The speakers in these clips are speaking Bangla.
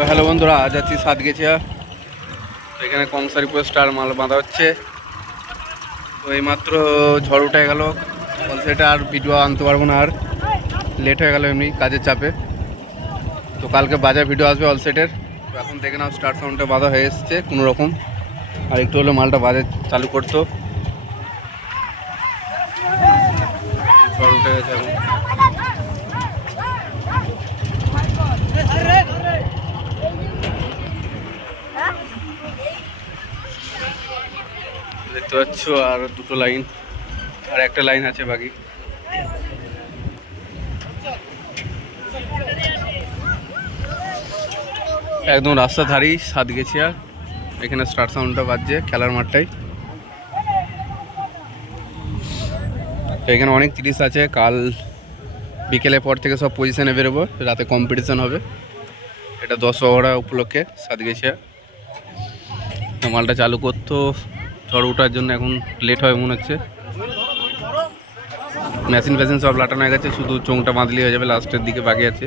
তো হ্যালো বন্ধুরা, আজ আছি সাতগেছিয়া। তো এখানে কংসারিপুর স্টার মাল বাঁধা হচ্ছে। তো এইমাত্র ঝড় উঠে গেল। সেটা আর ভিডিও আনতে পারব না আর। লেট হয়ে গেল এমনি কাজের চাপে। তো কালকে বাজার ভিডিও আসবে অলসেটের তো এখন দেখে নাও স্টার সাউন্ডটা বাঁধা হয়ে এসছে কোনো রকম। আর একটু হলে মালটা বাজার চালু করতো। ঝড় উঠে গেছে এখন। দেখতে পাচ্ছ, আর দুটো লাইন, আর একটা লাইন আছে বাকি। একদম রাস্তা ধারেই সাত গেছি আর এখানে স্টার সাউন্ডটা বাজছে, খেলার মাঠটাই। এখানে অনেক তিরিশ আছে, কাল বিকেলের পর থেকে সব পজিশনে বেরোবো, রাতে কম্পিটিশান হবে। এটা দশ ওভারা উপলক্ষে সাত গেছিয়া। তো মালটা চালু করতো ঝড় ওঠার জন্য এখন লেট হয় মনে হচ্ছে। মেশিন ফ্যাশিন সব লাটানো হয়ে গেছে, শুধু চোঙটা বাঁধলি হয়ে যাবে লাস্টের দিকে বাকি আছে।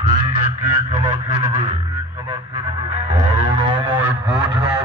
Sing and gig till I feel a bit. Till I feel a bit. I don't know my boy.